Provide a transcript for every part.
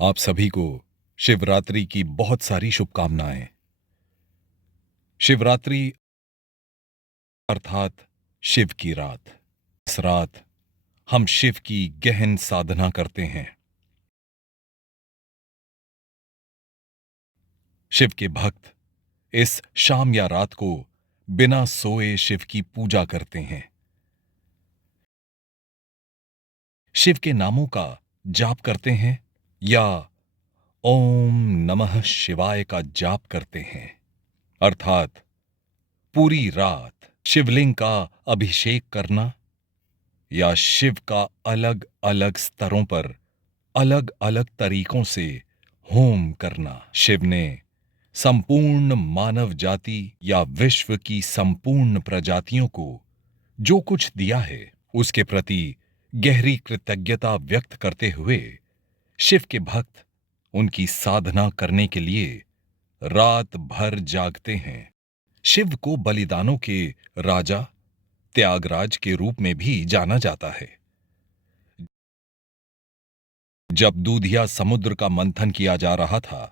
आप सभी को शिवरात्रि की बहुत सारी शुभकामनाएं। शिवरात्रि अर्थात शिव की रात। इस रात हम शिव की गहन साधना करते हैं। शिव के भक्त इस शाम या रात को बिना सोए शिव की पूजा करते हैं। शिव के नामों का जाप करते हैं या ओम नमः शिवाय का जाप करते हैं, अर्थात पूरी रात शिवलिंग का अभिषेक करना या शिव का अलग अलग स्तरों पर अलग अलग तरीकों से होम करना। शिव ने संपूर्ण मानव जाति या विश्व की संपूर्ण प्रजातियों को जो कुछ दिया है उसके प्रति गहरी कृतज्ञता व्यक्त करते हुए शिव के भक्त उनकी साधना करने के लिए रात भर जागते हैं। शिव को बलिदानों के राजा, त्यागराज के रूप में भी जाना जाता है। जब दूधिया समुद्र का मंथन किया जा रहा था,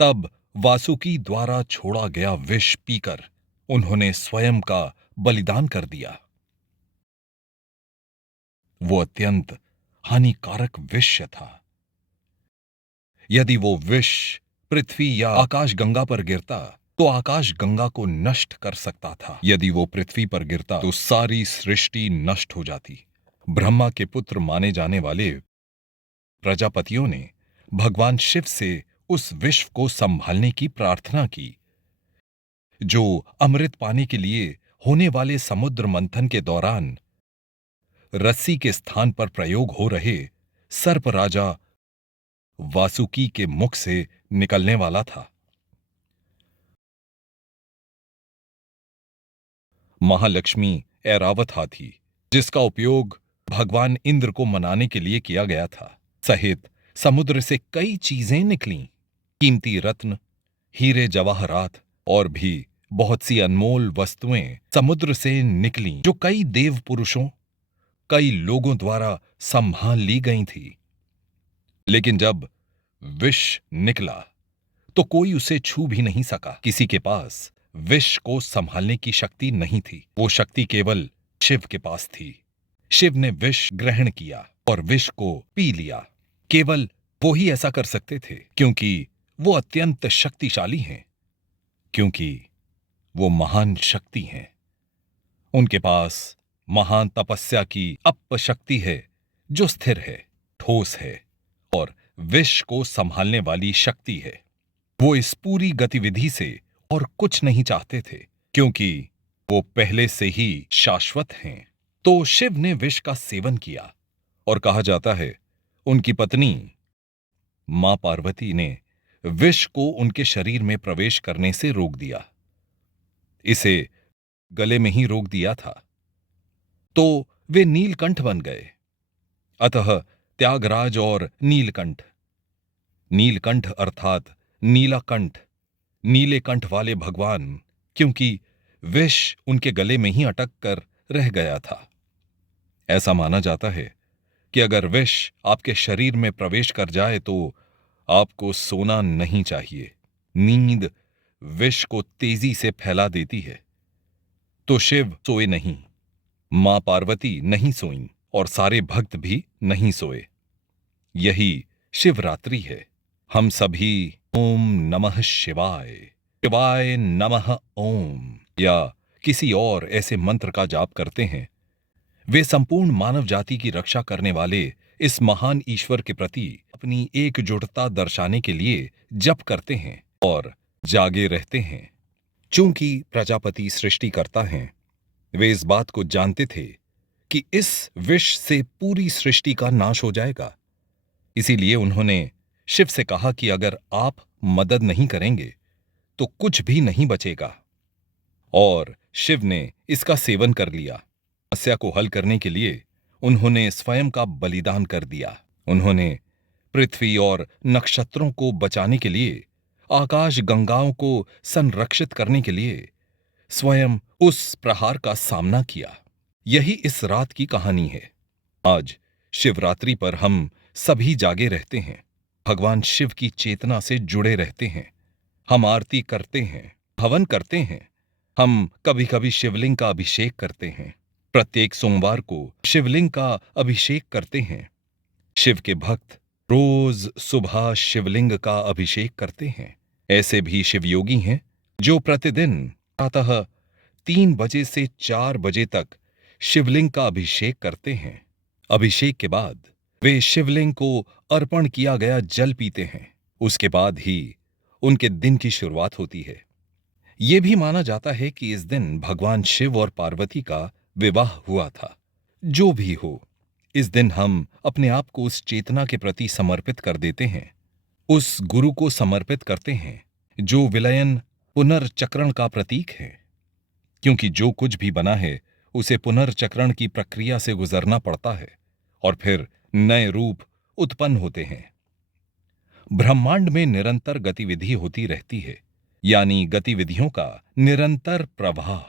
तब वासुकी द्वारा छोड़ा गया विष पीकर उन्होंने स्वयं का बलिदान कर दिया। वो अत्यंत हानिकारक विष था। यदि वो विष पृथ्वी या आकाश गंगा पर गिरता तो आकाश गंगा को नष्ट कर सकता था। यदि वो पृथ्वी पर गिरता तो सारी सृष्टि नष्ट हो जाती। ब्रह्मा के पुत्र माने जाने वाले प्रजापतियों ने भगवान शिव से उस विश्व को संभालने की प्रार्थना की, जो अमृत पाने के लिए होने वाले समुद्र मंथन के दौरान रस्सी के स्थान पर प्रयोग हो रहे सर्प राजा वासुकी के मुख से निकलने वाला था। महालक्ष्मी ऐरावत हाथी, जिसका उपयोग भगवान इंद्र को मनाने के लिए किया गया था, सहित समुद्र से कई चीजें निकलीं। कीमती रत्न, हीरे जवाहरात और भी बहुत सी अनमोल वस्तुएं समुद्र से निकलीं, जो कई देव पुरुषों, कई लोगों द्वारा संभाल ली गई थी। लेकिन जब विष निकला तो कोई उसे छू भी नहीं सका। किसी के पास विष को संभालने की शक्ति नहीं थी। वो शक्ति केवल शिव के पास थी। शिव ने विष ग्रहण किया और विष को पी लिया। केवल वो ही ऐसा कर सकते थे, क्योंकि वो अत्यंत शक्तिशाली हैं, क्योंकि वो महान शक्ति हैं। उनके पास महान तपस्या की अपशक्ति है, जो स्थिर है, ठोस है और विष को संभालने वाली शक्ति है। वो इस पूरी गतिविधि से और कुछ नहीं चाहते थे, क्योंकि वो पहले से ही शाश्वत हैं। तो शिव ने विष का सेवन किया और कहा जाता है उनकी पत्नी मां पार्वती ने विष को उनके शरीर में प्रवेश करने से रोक दिया। इसे गले में ही रोक दिया था, तो वे नीलकंठ बन गए। अतः त्यागराज और नीलकंठ, नीलकंठ अर्थात नीलाकंठ, नीले कंठ वाले भगवान, क्योंकि विष उनके गले में ही अटक कर रह गया था। ऐसा माना जाता है कि अगर विष आपके शरीर में प्रवेश कर जाए तो आपको सोना नहीं चाहिए। नींद विष को तेजी से फैला देती है। तो शिव सोए नहीं, मां पार्वती नहीं सोईं और सारे भक्त भी नहीं सोए। यही शिवरात्रि है। हम सभी ओम नमः शिवाय, शिवाय नमः ओम या किसी और ऐसे मंत्र का जाप करते हैं। वे संपूर्ण मानव जाति की रक्षा करने वाले इस महान ईश्वर के प्रति अपनी एकजुटता दर्शाने के लिए जप करते हैं और जागे रहते हैं। चूंकि प्रजापति सृष्टि करता है, वे इस बात को जानते थे कि इस विष से पूरी सृष्टि का नाश हो जाएगा। इसीलिए उन्होंने शिव से कहा कि अगर आप मदद नहीं करेंगे तो कुछ भी नहीं बचेगा। और शिव ने इसका सेवन कर लिया। समस्या को हल करने के लिए उन्होंने स्वयं का बलिदान कर दिया। उन्होंने पृथ्वी और नक्षत्रों को बचाने के लिए, आकाश गंगाओं को संरक्षित करने के लिए स्वयं उस प्रहार का सामना किया। यही इस रात की कहानी है। आज शिवरात्रि पर हम सभी जागे रहते हैं। भगवान शिव की चेतना से जुड़े रहते हैं। हम आरती करते हैं, हवन करते हैं, हम कभी कभी शिवलिंग का अभिषेक करते हैं। प्रत्येक सोमवार को शिवलिंग का अभिषेक करते हैं। शिव के भक्त रोज सुबह शिवलिंग का अभिषेक करते हैं। ऐसे भी शिवयोगी हैं जो प्रतिदिन प्रातः 3 बजे से 4 बजे तक शिवलिंग का अभिषेक करते हैं। अभिषेक के बाद वे शिवलिंग को अर्पण किया गया जल पीते हैं। उसके बाद ही उनके दिन की शुरुआत होती है। यह भी माना जाता है कि इस दिन भगवान शिव और पार्वती का विवाह हुआ था। जो भी हो, इस दिन हम अपने आप को उस चेतना के प्रति समर्पित कर देते हैं, उस गुरु को समर्पित करते हैं जो विलयन पुनर्चक्रण का प्रतीक है। क्योंकि जो कुछ भी बना है उसे पुनर्चक्रण की प्रक्रिया से गुजरना पड़ता है और फिर नए रूप उत्पन्न होते हैं। ब्रह्मांड में निरंतर गतिविधि होती रहती है, यानी गतिविधियों का निरंतर प्रवाह।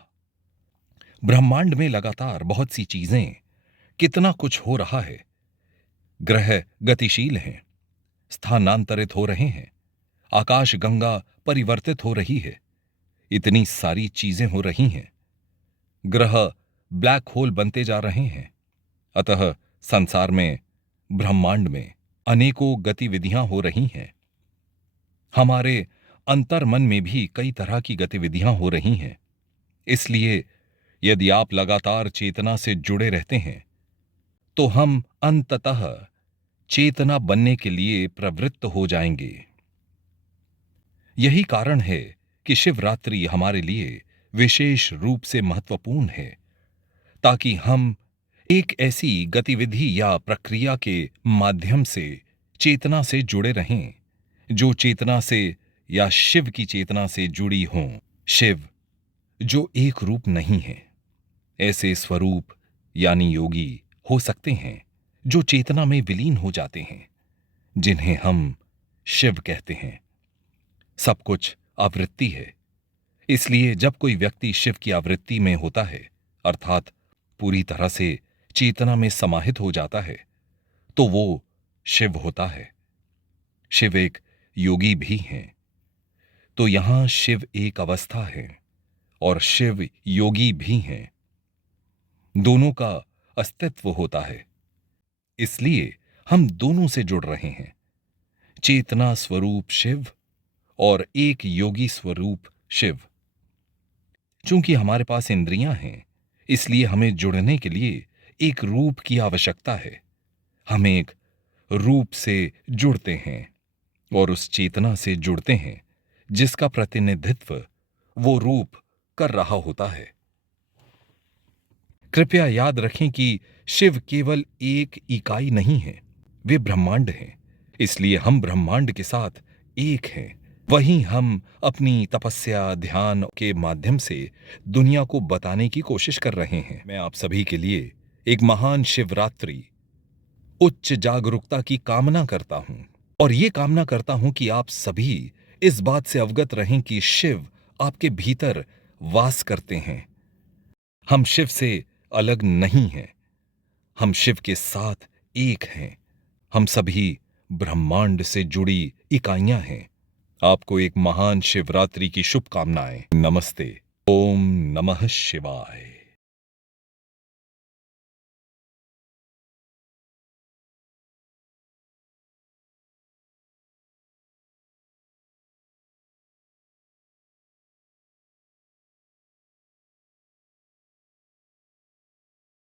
ब्रह्मांड में लगातार बहुत सी चीजें, कितना कुछ हो रहा है। ग्रह गतिशील हैं, स्थानांतरित हो रहे हैं, आकाश गंगा परिवर्तित हो रही है, इतनी सारी चीजें हो रही हैं। ग्रह ब्लैक होल बनते जा रहे हैं। अतः संसार में, ब्रह्मांड में अनेकों गतिविधियां हो रही हैं। हमारे अंतर्मन में भी कई तरह की गतिविधियां हो रही हैं। इसलिए यदि आप लगातार चेतना से जुड़े रहते हैं तो हम अंततः चेतना बनने के लिए प्रवृत्त हो जाएंगे। यही कारण है कि शिवरात्रि हमारे लिए विशेष रूप से महत्वपूर्ण है, ताकि हम एक ऐसी गतिविधि या प्रक्रिया के माध्यम से चेतना से जुड़े रहें जो चेतना से या शिव की चेतना से जुड़ी हों। शिव जो एक रूप नहीं है, ऐसे स्वरूप यानी योगी हो सकते हैं जो चेतना में विलीन हो जाते हैं, जिन्हें हम शिव कहते हैं। सब कुछ आवृत्ति है। इसलिए जब कोई व्यक्ति शिव की आवृत्ति में होता है, अर्थात पूरी तरह से चेतना में समाहित हो जाता है, तो वो शिव होता है। शिव एक योगी भी हैं। तो यहां शिव एक अवस्था है और शिव योगी भी हैं। दोनों का अस्तित्व होता है। इसलिए हम दोनों से जुड़ रहे हैं, चेतना स्वरूप शिव और एक योगी स्वरूप शिव। चूंकि हमारे पास इंद्रियां हैं, इसलिए हमें जुड़ने के लिए एक रूप की आवश्यकता है। हम एक रूप से जुड़ते हैं और उस चेतना से जुड़ते हैं जिसका प्रतिनिधित्व वो रूप कर रहा होता है। कृपया याद रखें कि शिव केवल एक इकाई नहीं है, वे ब्रह्मांड हैं। इसलिए हम ब्रह्मांड के साथ एक हैं। वहीं हम अपनी तपस्या, ध्यान के माध्यम से दुनिया को बताने की कोशिश कर रहे हैं। मैं आप सभी के लिए एक महान शिवरात्रि, उच्च जागरूकता की कामना करता हूं और ये कामना करता हूं कि आप सभी इस बात से अवगत रहें कि शिव आपके भीतर वास करते हैं। हम शिव से अलग नहीं हैं, हम शिव के साथ एक हैं। हम सभी ब्रह्मांड से जुड़ी इकाइयां हैं। आपको एक महान शिवरात्रि की शुभकामनाएं। नमस्ते। ओम नमः शिवाय।